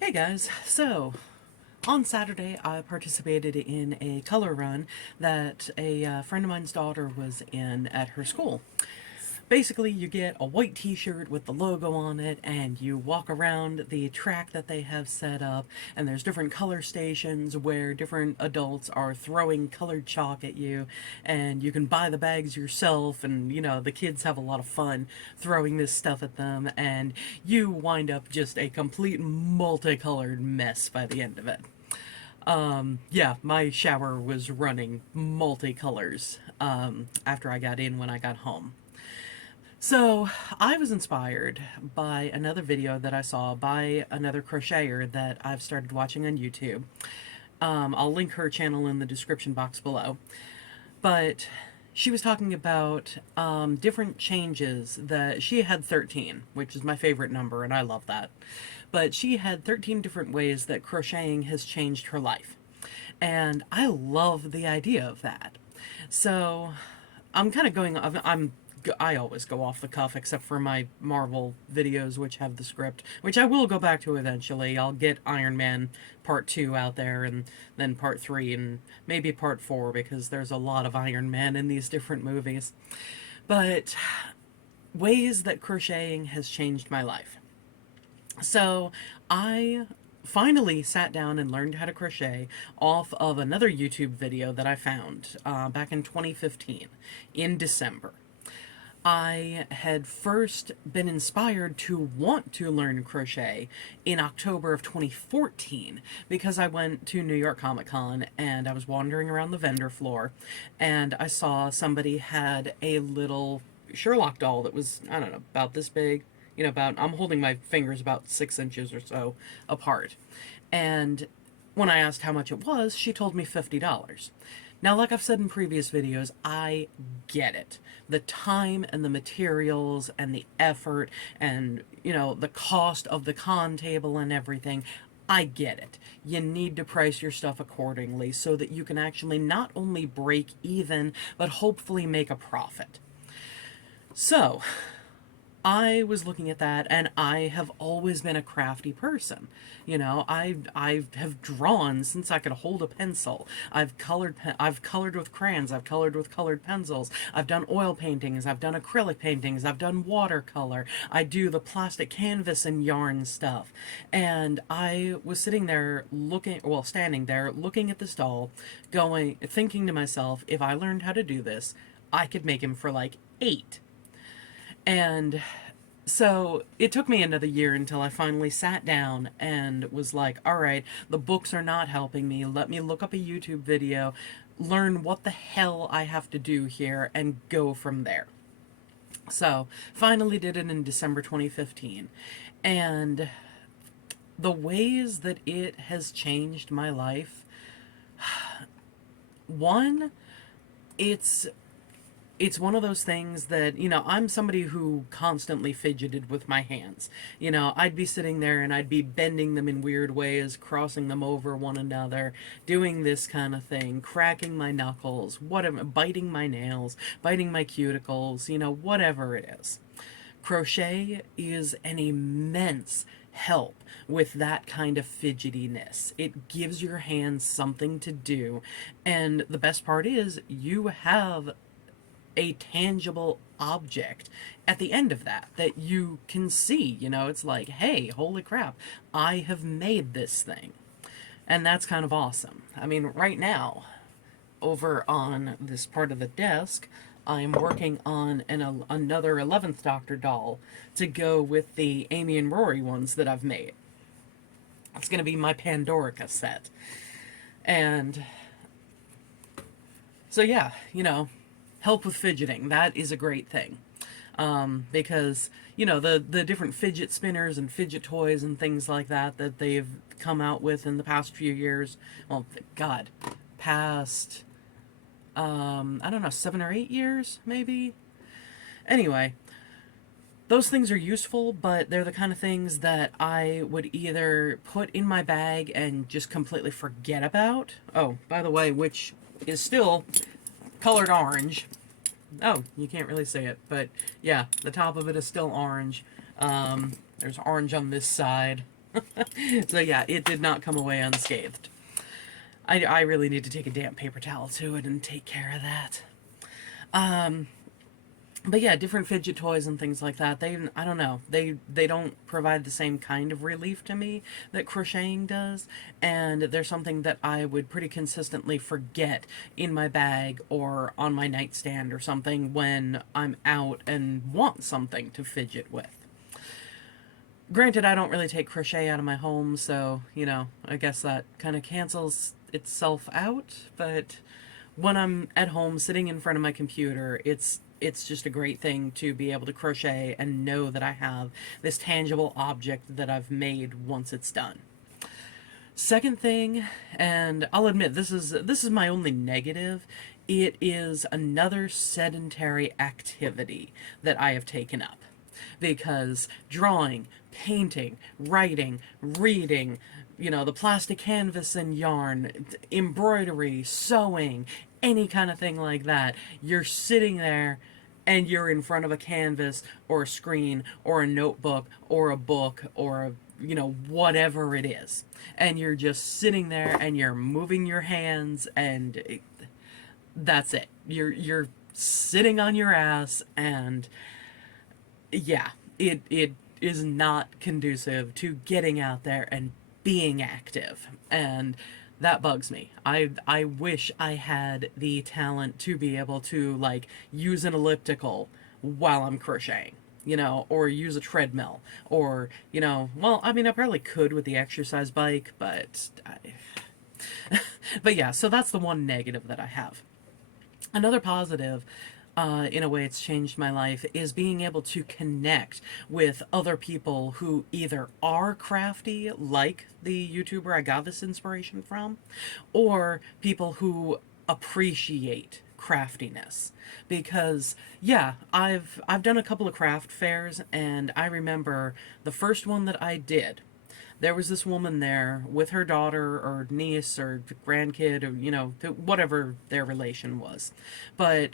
Hey guys, so on Saturday I participated in a color run that a friend of mine's daughter was in at her school. Basically, you get a white t-shirt with the logo on it and you walk around the track that they have set up, and there's different color stations where different adults are throwing colored chalk at you, and you can buy the bags yourself, and the kids have a lot of fun throwing this stuff at them, and you wind up just a complete multicolored mess by the end of it. Yeah, my shower was running multicolors after I got in when I got home. So, I was inspired by another video that I saw by another crocheter that I've started watching on YouTube. I'll link her channel in the description box below. But she was talking about different changes that she had 13, which is my favorite number, and I love that. But she had 13 different ways that crocheting has changed her life. And I love the idea of that. So, I'm kind of going, I always go off the cuff except for my Marvel videos, which have the script, which I will go back to eventually. I'll get Iron Man Part 2 out there, and then Part 3, and maybe Part 4, because there's a lot of Iron Man in these different movies. But ways that crocheting has changed my life. So I finally sat down and learned how to crochet off of another YouTube video that I found back in 2015 in December. I had first been inspired to want to learn crochet in October of 2014 because I went to New York Comic Con and I was wandering around the vendor floor, and I saw somebody had a little Sherlock doll that was, I don't know, about this big. I'm holding my fingers about 6 inches or so apart. And when I asked how much it was, she told me $50. Now, like I've said in previous videos, I get it. The time and the materials and the effort and, the cost of the con table and everything, I get it. You need to price your stuff accordingly so that you can actually not only break even, but hopefully make a profit. So, I was looking at that, and I have always been a crafty person. I have drawn since I could hold a pencil. I've colored with crayons. I've colored with colored pencils. I've done oil paintings. I've done acrylic paintings. I've done watercolor. I do the plastic canvas and yarn stuff. And I was standing there looking at this doll, thinking to myself, if I learned how to do this, I could make him for like 8. And so it took me another year until I finally sat down and was like, all right, the books are not helping me. Let me look up a YouTube video, learn what the hell I have to do here, and go from there. So finally did it in December 2015. And the ways that it has changed my life, one, it's one of those things that, I'm somebody who constantly fidgeted with my hands. I'd be sitting there and I'd be bending them in weird ways, crossing them over one another, doing this kind of thing, cracking my knuckles, whatever, biting my nails, biting my cuticles, whatever it is. Crochet is an immense help with that kind of fidgetiness. It gives your hands something to do, and the best part is you have a tangible object at the end of that you can see. It's like, hey, holy crap, I have made this thing. And that's kind of awesome. I mean, right now, over on this part of the desk, I'm working on another 11th Doctor doll to go with the Amy and Rory ones that I've made. It's going to be my Pandorica set. And so yeah, help with fidgeting. That is a great thing. Because, the different fidget spinners and fidget toys and things like that they've come out with in the past few years. Well, God, past, I don't know, 7 or 8 years, maybe? Anyway, those things are useful, but they're the kind of things that I would either put in my bag and just completely forget about. Oh, by the way, which is still colored orange. Oh, you can't really see it, but yeah, the top of it is still orange. There's orange on this side. So yeah, it did not come away unscathed. I really need to take a damp paper towel to it and take care of that. But yeah, different fidget toys and things like that. I don't know. They don't provide the same kind of relief to me that crocheting does, and they're something that I would pretty consistently forget in my bag or on my nightstand or something when I'm out and want something to fidget with. Granted, I don't really take crochet out of my home, so, I guess that kind of cancels itself out, but when I'm at home sitting in front of my computer, it's just a great thing to be able to crochet and know that I have this tangible object that I've made once it's done. Second thing, and I'll admit this is my only negative, it is another sedentary activity that I have taken up. Because drawing, painting, writing, reading, the plastic canvas and yarn, embroidery, sewing, any kind of thing like that, you're sitting there and you're in front of a canvas or a screen or a notebook or a book or whatever it is. And you're just sitting there and you're moving your hands and that's it. You're sitting on your ass, and yeah, it is not conducive to getting out there and being active, and that bugs me. I wish I had the talent to be able to use an elliptical while I'm crocheting, or use a treadmill, or well, I mean, I probably could with the exercise bike, but but yeah, so that's the one negative that I have. Another positive, in a way it's changed my life, is being able to connect with other people who either are crafty, like the YouTuber I got this inspiration from, or people who appreciate craftiness. Because yeah, I've done a couple of craft fairs, and I remember the first one that I did, there was this woman there with her daughter or niece or grandkid, or whatever their relation was. But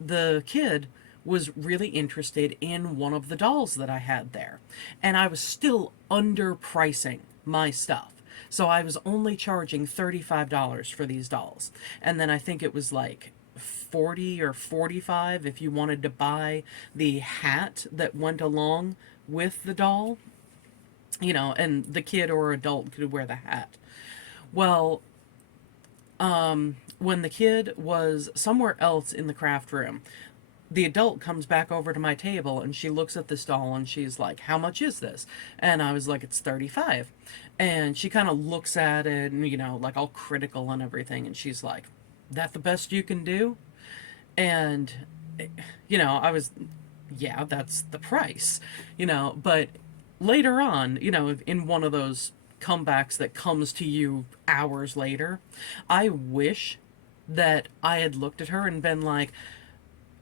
the kid was really interested in one of the dolls that I had there, and I was still underpricing my stuff. So I was only charging $35 for these dolls. And then I think it was like 40 or 45 if you wanted to buy the hat that went along with the doll, and the kid or adult could wear the hat. Well, when the kid was somewhere else in the craft room, the adult comes back over to my table and she looks at this doll and she's like, "How much is this?" And I was like, "It's 35." And she kind of looks at it and, like all critical and everything. And she's like, "That the best you can do?" And, I was, yeah, that's the price, but later on, in one of those comebacks that comes to you hours later, I wish that I had looked at her and been like,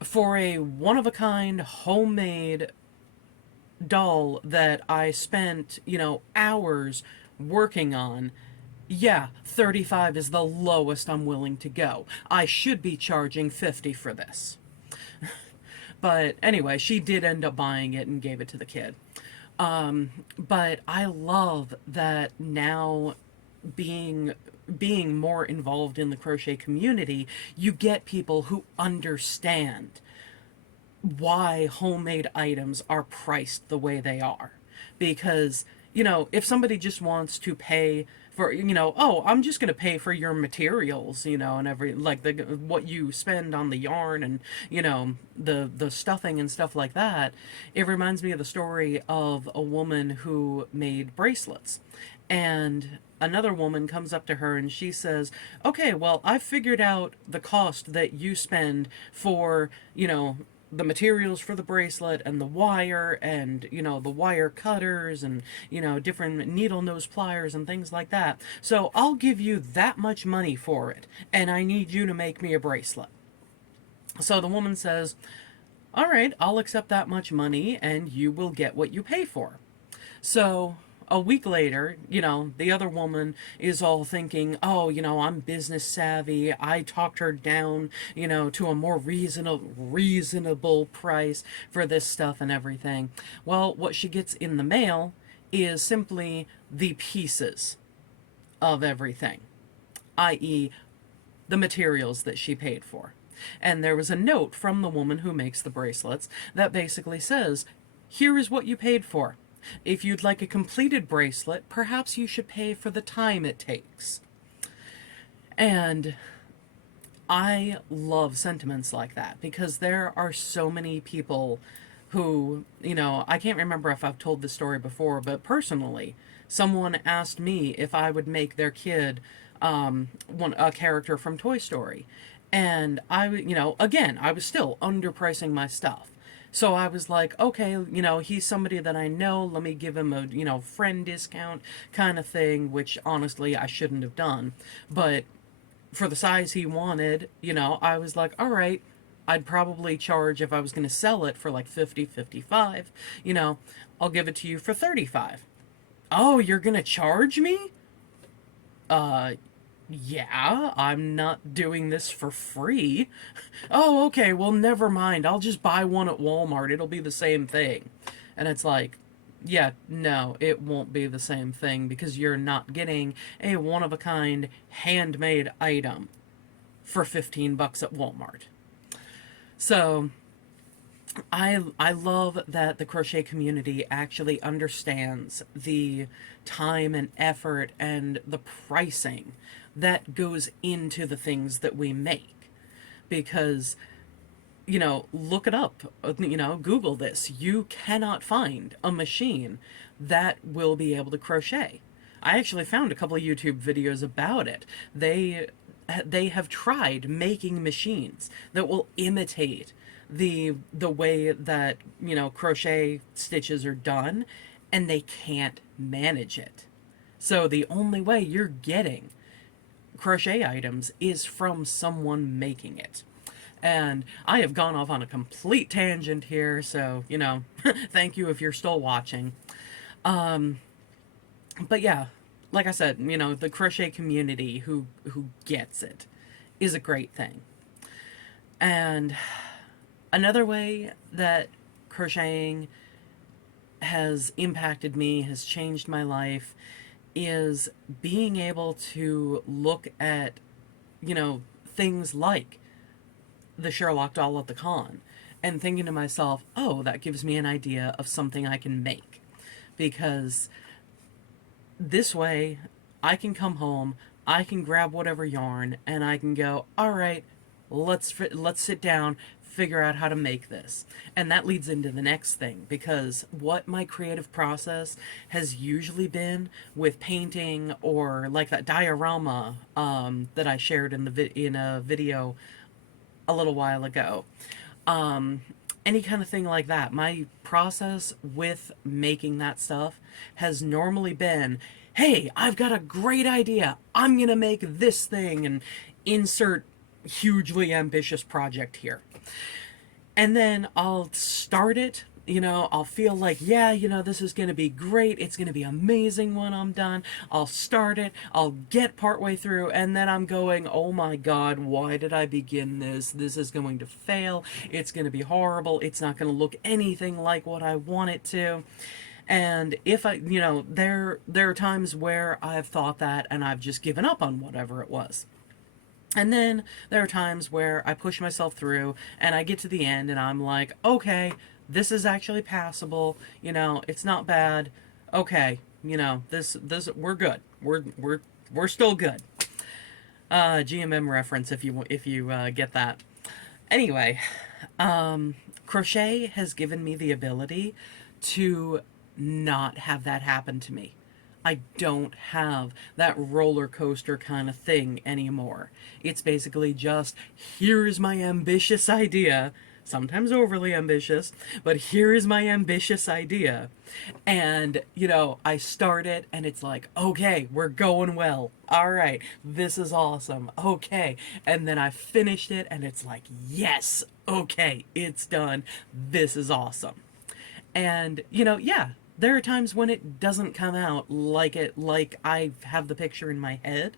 for a one-of-a-kind homemade doll that I spent, hours working on, yeah, 35 is the lowest I'm willing to go. I should be charging 50 for this. But anyway, she did end up buying it and gave it to the kid. But I love that now, being more involved in the crochet community, you get people who understand why homemade items are priced the way they are. Because, if somebody just wants to pay for, oh, I'm just going to pay for your materials, and what you spend on the yarn and, the stuffing and stuff like that. It reminds me of the story of a woman who made bracelets. And another woman comes up to her and she says, "Okay, well, I've figured out the cost that you spend for, the materials for the bracelet and the wire and, the wire cutters and, different needle nose pliers and things like that. So I'll give you that much money for it, and I need you to make me a bracelet." So the woman says, "All right, I'll accept that much money and you will get what you pay for." So a week later, the other woman is all thinking, "Oh, I'm business savvy. I talked her down, to a more reasonable price for this stuff and everything." Well, what she gets in the mail is simply the pieces of everything, i.e., the materials that she paid for. And there was a note from the woman who makes the bracelets that basically says, here is what you paid for. If you'd like a completed bracelet, perhaps you should pay for the time it takes. And I love sentiments like that because there are so many people who, I can't remember if I've told this story before, but personally, someone asked me if I would make their kid a character from Toy Story. And again, I was still underpricing my stuff. So I was like, okay, he's somebody that I know. Let me give him a, friend discount kind of thing, which honestly I shouldn't have done. But for the size he wanted, I was like, all right, I'd probably charge if I was going to sell it for like 50, 55, I'll give it to you for 35. Oh, you're going to charge me? Yeah, I'm not doing this for free. Oh, okay, well, never mind. I'll just buy one at Walmart. It'll be the same thing. And it's like, yeah, no, it won't be the same thing because you're not getting a one-of-a-kind handmade item for 15 bucks at Walmart. So I love that the crochet community actually understands the time and effort and the pricing that goes into the things that we make. Because, look it up, Google this. You cannot find a machine that will be able to crochet. I actually found a couple of YouTube videos about it. They have tried making machines that will imitate the way that crochet stitches are done, and they can't manage it. So the only way you're getting crochet items is from someone making it. And I have gone off on a complete tangent here, so thank you if you're still watching. But yeah, like I said, the crochet community who gets it is a great thing. And another way that crocheting has impacted me, has changed my life, is being able to look at, things like the Sherlock doll at the con and thinking to myself, oh, that gives me an idea of something I can make. Because this way, I can come home, I can grab whatever yarn, and I can go, all right, let's sit down, figure out how to make this. And that leads into the next thing, because what my creative process has usually been with painting, or like that diorama that I shared in a video a little while ago, any kind of thing like that, my process with making that stuff has normally been, hey, I've got a great idea, I'm gonna make this thing, and insert hugely ambitious project here. And then I'll start it, I'll feel like, yeah, this is going to be great. It's going to be amazing when I'm done. I'll start it. I'll get partway through, and then I'm going, oh my God, why did I begin this? This is going to fail. It's going to be horrible. It's not going to look anything like what I want it to. And if there are times where I've thought that and I've just given up on whatever it was. And then there are times where I push myself through and I get to the end and I'm like, okay, this is actually passable. It's not bad. Okay, this we're good. We're still good. GMM reference if you get that. Anyway, crochet has given me the ability to not have that happen to me. I don't have that roller coaster kind of thing anymore. It's basically just, here is my ambitious idea, sometimes overly ambitious, but here is my ambitious idea. And, I start it and it's like, okay, we're going well. All right, this is awesome. Okay. And then I finished it and it's like, yes, okay, it's done. This is awesome. And, yeah. There are times when it doesn't come out like I have the picture in my head,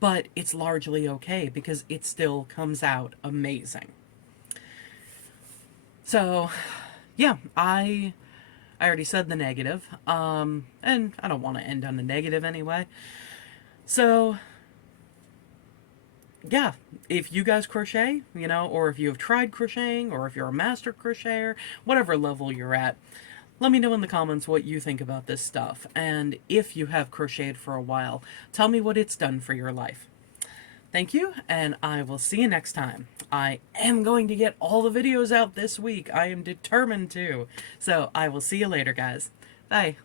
but it's largely okay because it still comes out amazing. So, yeah, I I already said the negative, and I don't want to end on a negative anyway. So, yeah, if you guys crochet, you know, or if you have tried crocheting, or if you're a master crocheter, whatever level you're at, let me know in the comments what you think about this stuff. And if you have crocheted for a while, tell me what it's done for your life. Thank you, and I will see you next time. I am going to get all the videos out this week. I am determined to. So I will see you later, guys. Bye.